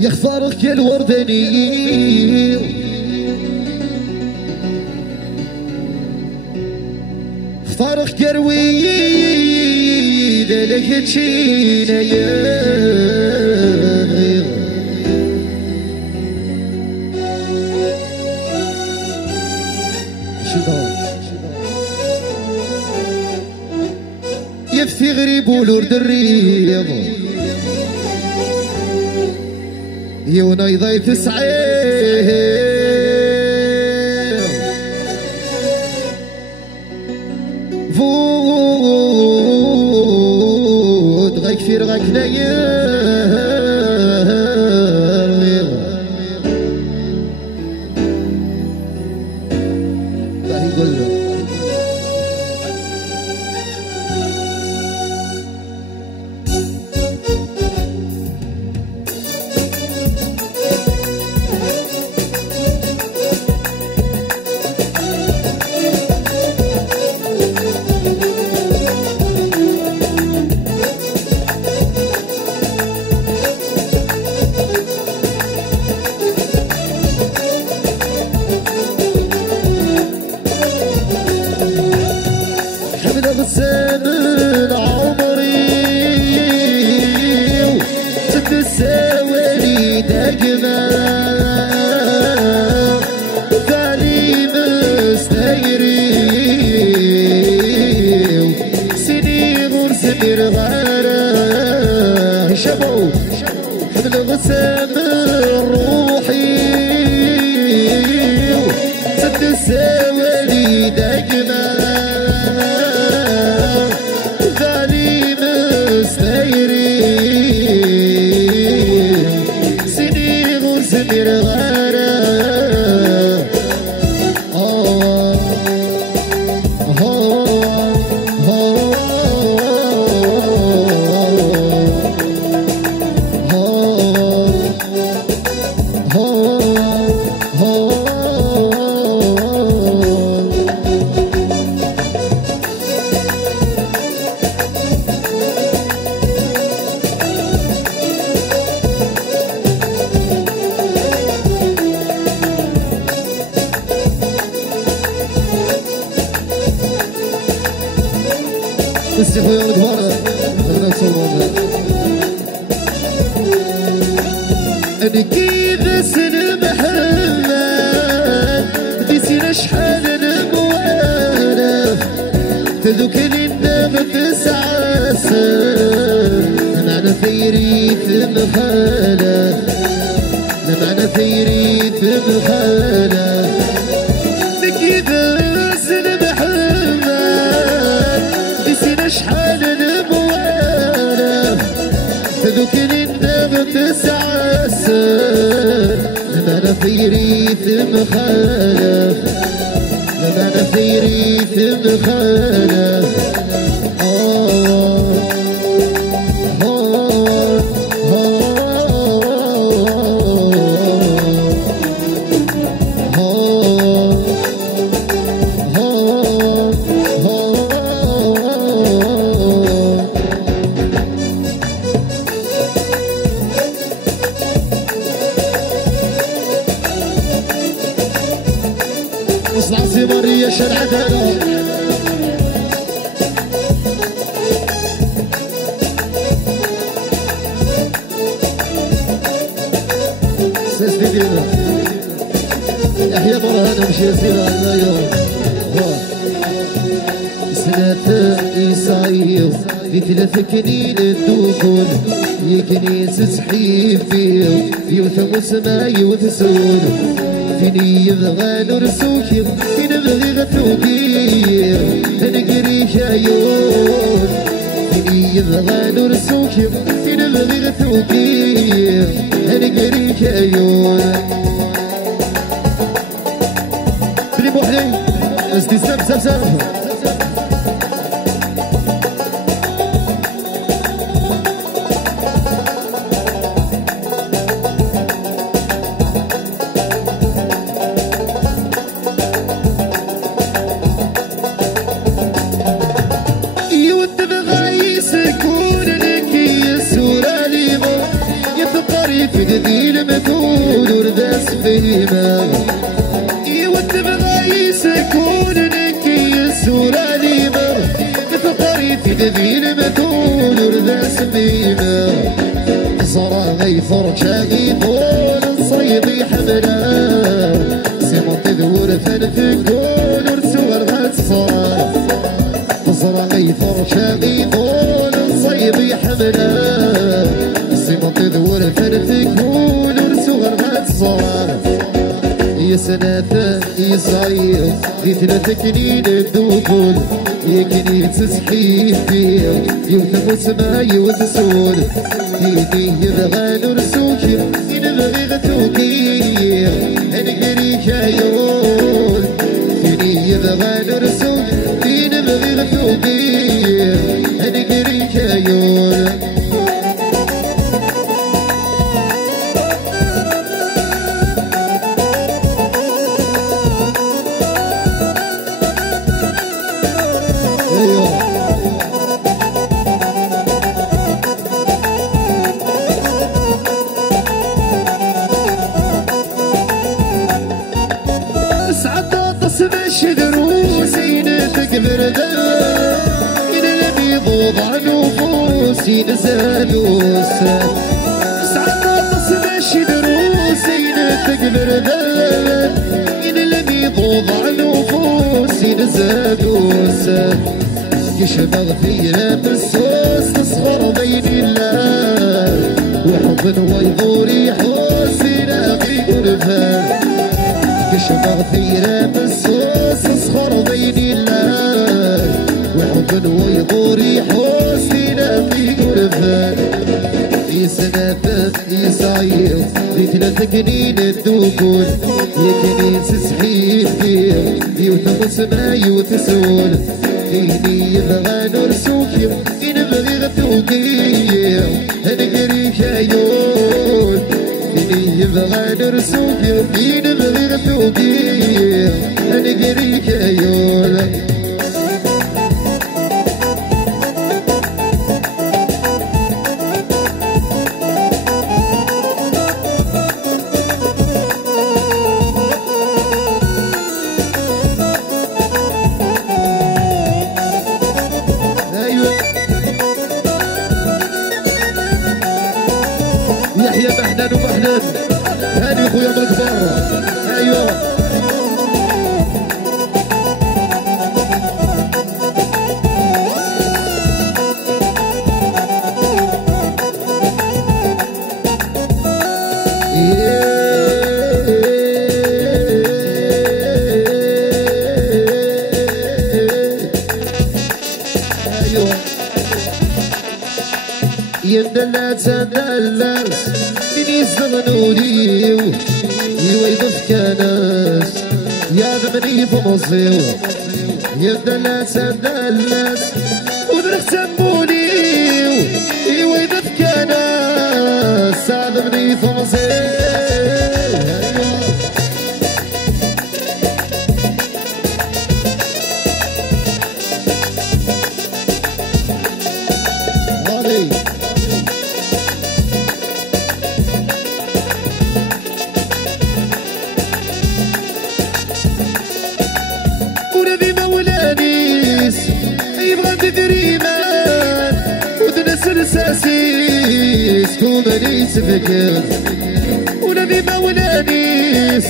يخفرك يا الورداني خفرك كروي ذلك تشينا يا يفتي غريب ولورد الرياض يونا يضيف سعيد فوت غيك في رغاك ناير باهي يقول له من عمري تتساوي دقمة ثاني مستيري سنين ورسمير غارة شبو حمل غسام روحي تتساوي دقمة استحوا يا الكبار انا صوره انا كيف سن محمد في سن شحال نموالف تذكرني النغ تسعة معنا ثيري في مخالف معنا ثيري في مخالف كيف سن محمد شحال نبوالف تذكرني النغ تسعة معنا ثيري في مخالف معنا ثيري في مخالف اصنع سمرية شرع دانا سيسدي دينا يحيى برهان مشي سيرا النايو سنة إيسايو في 3 كنين الدوكول يكنيس سحيب فيه يوثم سماي وثسول فيني يبغى نرسوك فين بغي غثوكي نقري خيول فيني يبغى نرسوك فين بغي غثوكي نقري خيول بني بوحلي استي سب سب سب في ذي المثول ورداس فيما تبغى يسكون نكي السورة ليمر فقري في ذي المثول ورداس فيما صرا غيثر شاقي طول الصيد حملا سمط ذور فنفقون ورسور غاد صرا صرا غيثر شاقي طول الصيد حملا سمط ذور فنفقون ورسور غاد صرا يسناثا يصعيد يثلاث كنين الدخول يكني تسحي فيه يوثب سماي وتسول يدي يبغى نرسوك ينبغي غتوكي نقري كايول يدي يبغى نرسوك ينبغي غتوكي نقري كايول نزالوس سعد تصبش دروسي نتكبر ذال إن لم يضوضع نفوسي نزالوس يشبغ فيها بالسوس تصغر بين الله وحضن ويضور يحوس يلاقي قرفان يشبغ فيها بالسوس تصغر بين الله وحضن ويضور يحوس يلاقي قرفان يسنافات يسعير بثلاث كنين الدخول يكنين سسحيل فيه يوثق سماي وتسول إني يبغى نرسوك ينبغي غتوكي نقري كايول إني يبغى نرسوك ينبغي غتوكي نقري كايول يحيى محنان ومحنان هاني خويا من الكبار ايوه يندلات دلات من يزغنوني يويضف كناس يا ذمني فمصيو يندلات دلات ودرختموني يويضف كناس يا ذمني فمصيو ساسيس كوماني سفكر ونبي مولانيس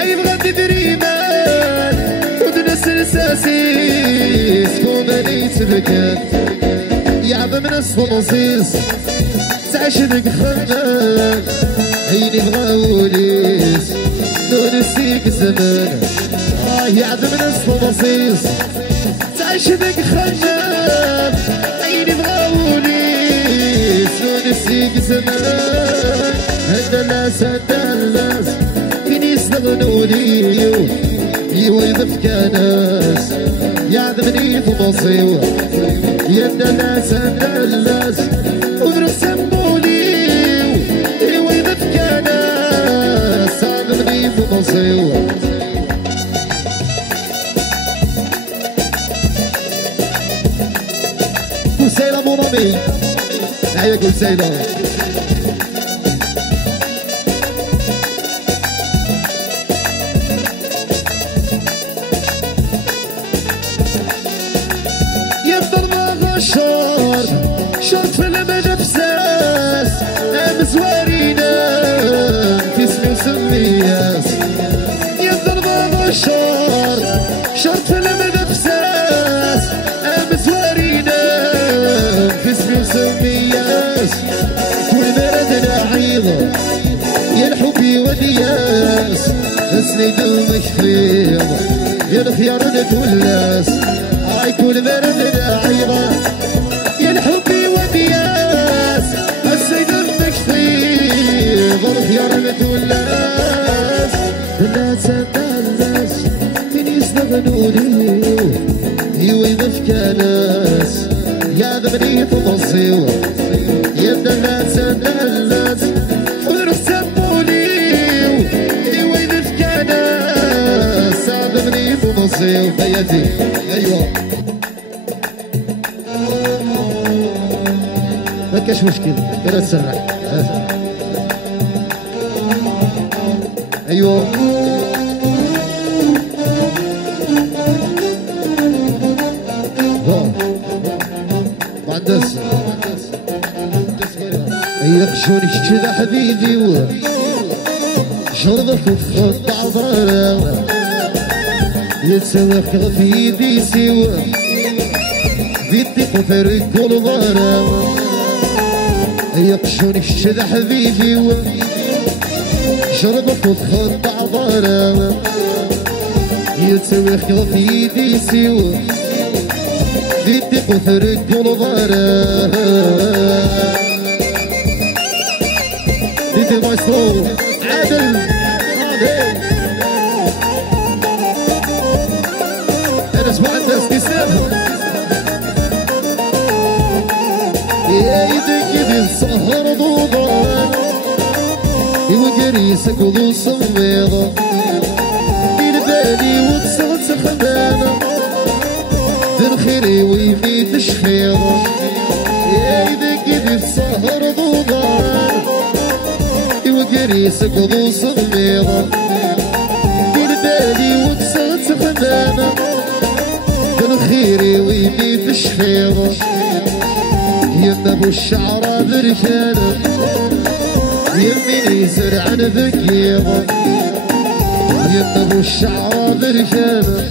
أي بغد دريمان ودنسل ساسيس كوماني سفكر يعظم نصف مصيص تعشنك خمان عيني بغاوليس نونسيك زمان يعظم نصف مصيص تعشنك خمان عيني بغاوليس نسيك زمان هدلاس هدلاس فين يستغنوني يويضف كناس يعذبني في مصيوة يدلاس هدلاس ورسموني يويضف كناس يعذبني في مصيوة كسيلة مرمي هيا كسيلة مزوارينا في اسمي وسمياس يا الضربة بشار شرط لما نفساس مزوارينا في اسمي وسمياس كل بلدنا عيضة يا الحبي والياس اسني قلبك فيض يا الخيار نتولاس هاي كل بلدنا عيضة يا الحبي والياس اسني قلبك فيض الخيار نتولاس الناس الناس من يستغنوني يويد في كناس يا ذبني تبصيو يا الناس الناس حياتي ايوه ما كاش مشكل كده تسرح ايوه معدس يقشوني كذا حبيبي شربك وتخط عبرة يتسوق في يدي سوا بيدي قفر كل ضرا يقشوني كذا حبيبي شربك وتخط عبرة يتسوق في يدي سوا بيدي قفر كل ضرا بيدي مايسترو عادل اسمع الناس تسافر يا ايدك يدي السهر ضوضان يوقريسك وضو صميضة بالبالي وتصغت خبانة بالخيري ويفيت شخيرة يا ايدك يدي السهر ضوضان يوقريسك وضو صميضة بالبالي وتصغت خبانة بالخيري ويدي في الشخيرة يما ابو الشعرة بركانة يميني زرعا ذكيرة يما ابو الشعرة بركانة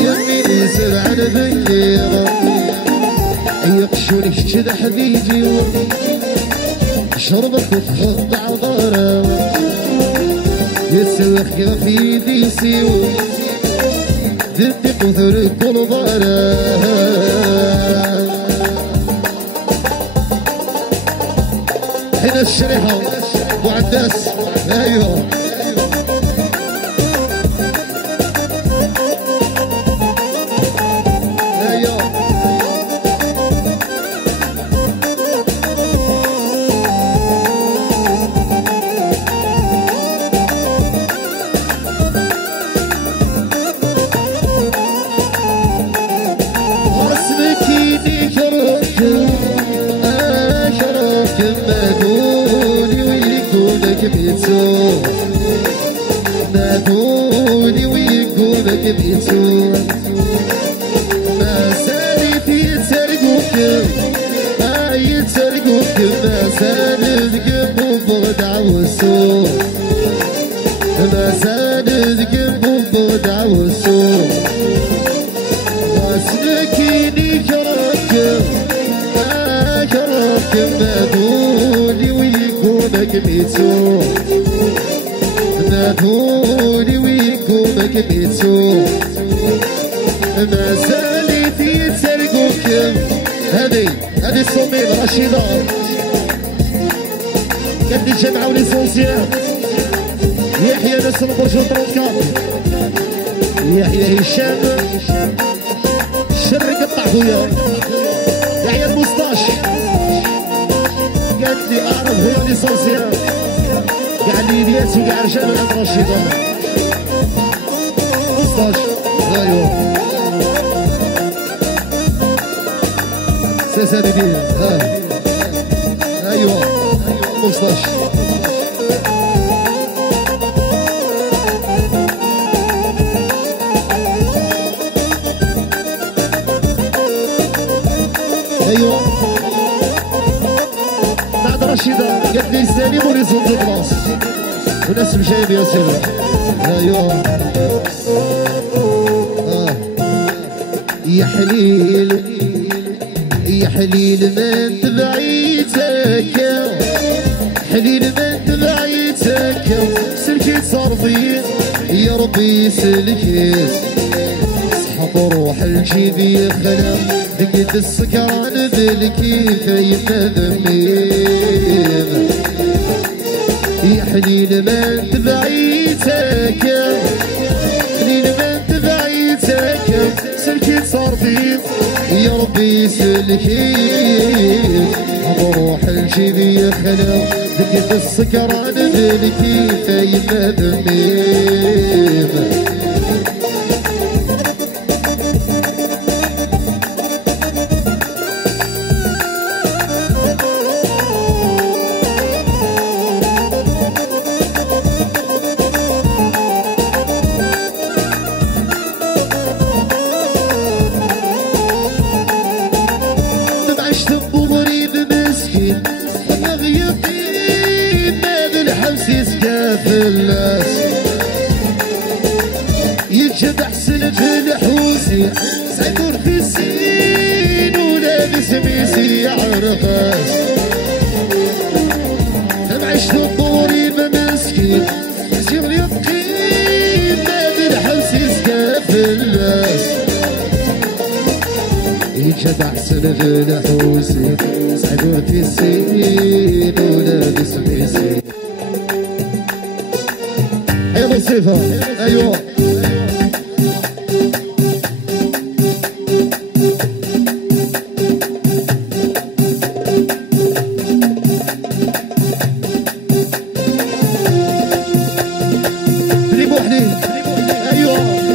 يميني زرعا ذكيرة يقشوني كذا حبيبي شربك وتحط عضارة يسوخ في يدي سيوي ذدي قثر كل ضرا هنا الشريحة معدس ايوه نادوني ويقولك بيتو ما سالي في ترقوك يترقوك ما سالي ذقب بغدع والسوق ما سالي ذقب بغدع والسوق غاسلكيني كراك نادوني ويقولك بيتو نادوني ويقومك بيتو ما زالي في ترقوك هذه الصميم رشيدة قد الجامعة وليسونسيال يحيى نصر برج 34 يحيى هشام شر قطع خويا يحيى المستاش قالت لي اعرف خويا ليسونسيال قاع الياس وقاع رجال العم رشيدة مستاش ايوا ساسا ديدي ايوا مستاش ايوا بعد رشيدة قالت لي سالم وريزون دو بلاص وناس مجايب يا سيدي. ايوا يا حليل يا حليل ما انت بعيتك حليل ما انت بعيتك سلكيت صارفين يا ربي سلكيت سحب روح الجيب يا خلا دقيت السكران بالكيف يما ذميم يا حليل ما انت بعيتك حليل ما انت بعيتك سلكيت صارفين يا ربي سلكيت بروح الجيب يا خلا دقيت السكران بالكيف يما ذميم يجد احسن في الحوسي سيدور في السين ولابس ميسي عرقاس معيش الطوري بمسكين يصير يبقي ما بالحوس يسقى في الناس يجد احسن في الحوسي سيدور في السين ولابس ميسي. ايوه صفة ايوه دريب وحدي ايوه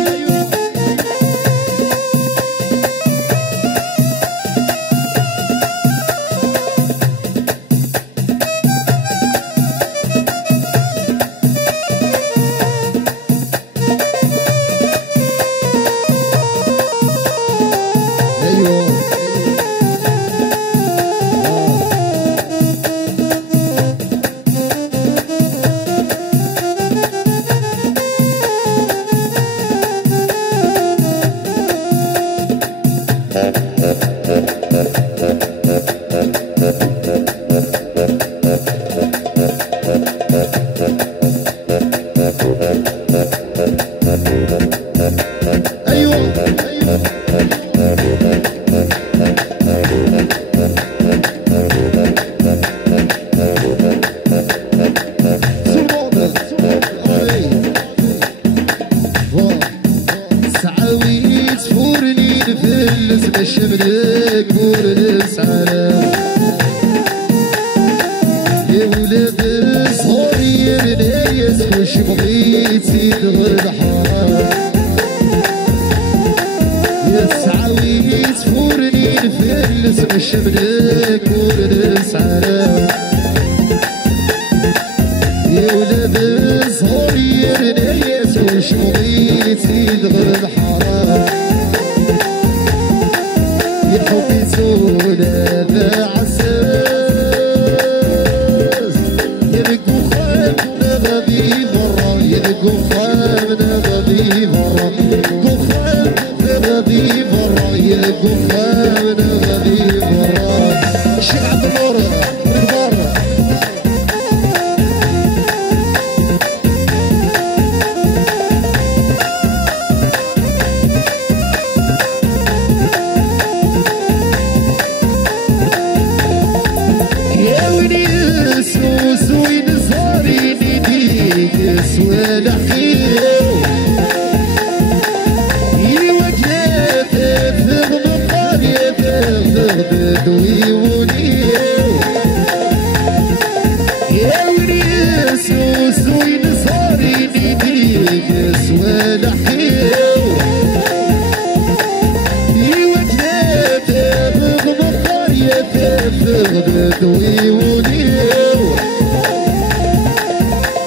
شبلك ورنس على يا ولاد صغير نايس وش بغيتي تغرد حرام يا سعويت فورني نفلس شبلك ورنس على يا ولاد صغير نايس وش بغيتي تغرد حرام حبي سونا ذا عساس يلقو خامنا غبي برا يلقو خامنا غبي برا يلقو خامنا غبي برا يلقو خامنا غبي برا الشيخ عبد النور من برا وين صاري نديك سوالح خير يوجهك فغ مقاري فغ بدوي ونيو يا ونيس وين صاري نديك سوالح خير يوجهك فغ مقاري فغ بدوي ونيو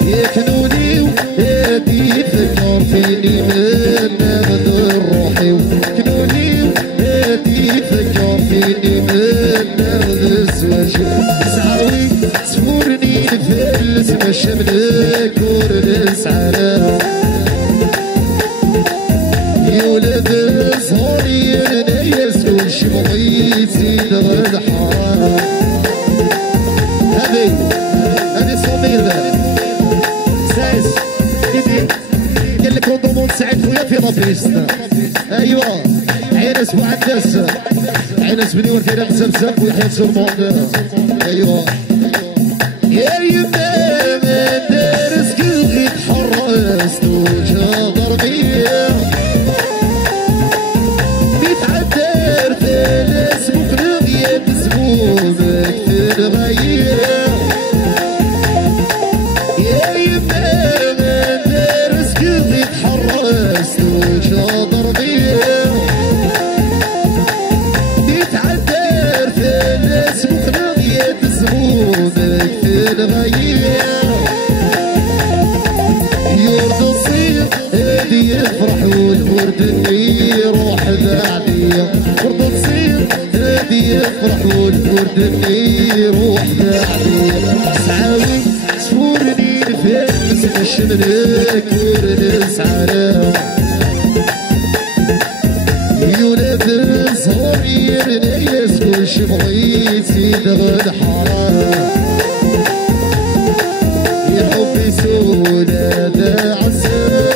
يكنوني وهادي فكر فيني من نبض روحي وكنوني وهادي فكر فيني من نبض الزواج سعوي يلس مشملك ورلس عرام يولد صغير نيس والشمغي سيد غد حرام هذه صميلة سايس كيفي قال لك وضمون سعيد خويا في لابيستا ايوا عينس وعدس عينس بني ورثينا مسبسب ويحيى سلمون ايوا يا يما ما دارس كل يتحرست وجا بيا بيتعدر في الاسبوع نغيب زبونك تتغير يا يما ما دارس كل يتحرست وجا بيا بيتعدر في الاسبوع نغيب زبونك تتغير يورد الصيف هادي يفرح والورد اللي يروح ذعليا ورد الصيف هادي يفرح والورد اللي يروح ذعليا سعاوي سفورني نفس مشملك ورنس عرام يولد صغير نيس كلش بغيت سيد غد حرام يا حبي سونا ذا عساس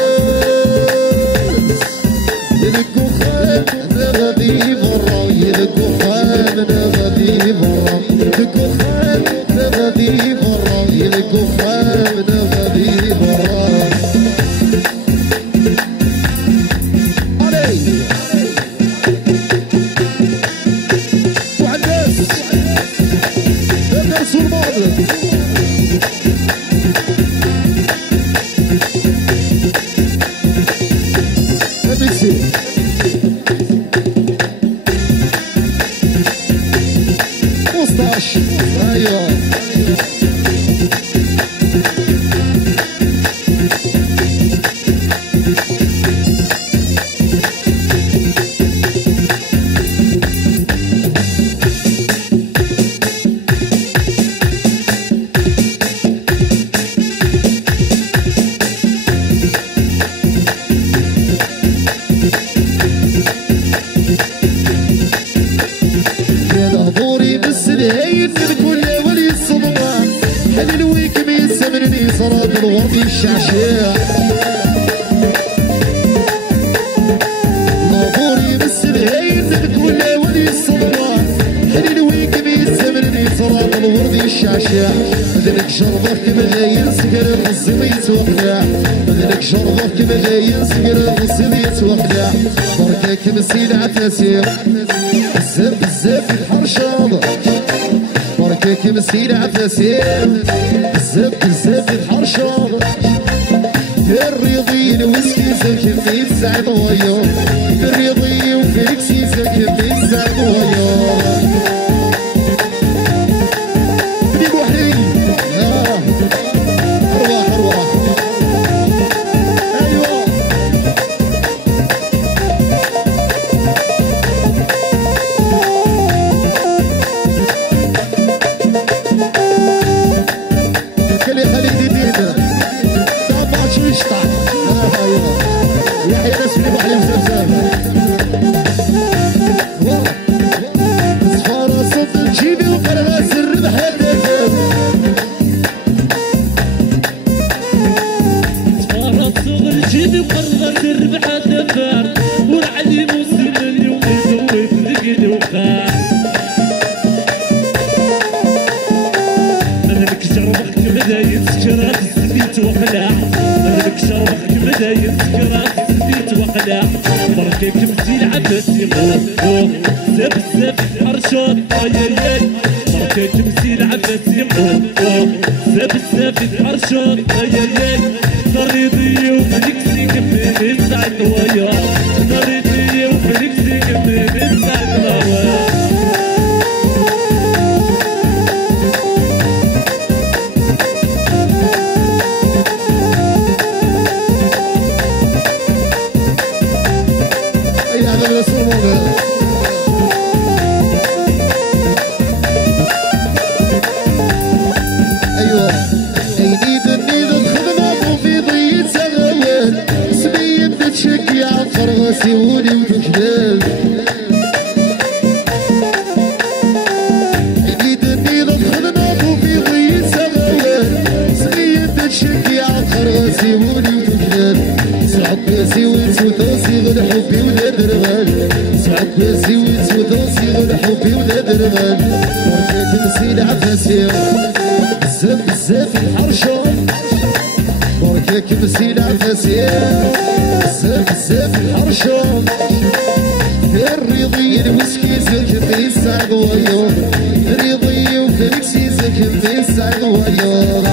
الكخان نغدي برا الكخان نغدي برا الكخان نغدي برا الكخان نغدي برا علي وعداس الناس الماضي ايوه صراد الورد الشعشاع ناظوري بالسبعين بتقول لا ولي الصبوان حليل ويك بيسمرني صراد الورد الشعشاع مثلك شربك كما ينسكر الصبيت وقناع مثلك شربك كما ينسكر الصبيت وقناع بركاك مسيل عتاسير بزاف بزاف الحرشاض بركاك مسيل عتاسير بزاف بزاف الحرشاض الرياضيين وسكيزة كمية سعد ويا الرياضيين وفلكسيزة كمية سعد ويا بني بوحدي أرواح أرواح أيوة كلي خليدي دينا طبعا شو يشطع يحيى ناس بني بوحدي وزمزم صفارة صد تجيبي وقرغاس الربح هدفت صفارة صغر تجيبي وقرغاس الربح هدفت والعلي مسلم اليوم يزوف ذقن وخاع منك شربك بدا يسكر الزبيت وقلع منك شربك بدا يسكر الزبيت وقلع بركيك مسيل عباسي زب زب الحرشات ياي بركيك مسيل عباسي زب زب الحرشات ياي طريقي وفلكسي كمين سعد ويا طريقي وفلكسي كمين سعد ويا باسي وتوصي غير حبي ولا درغال سعد باسي وتوصي غير حبي ولا درغال بركة تمثيل عفاسي بزاف بزاف الحرشة بركة تمثيل عفاسي بزاف بزاف الحرشة الريضي المسكي سكن يسعد ويا الريضي وفيك سكن يسعد ويا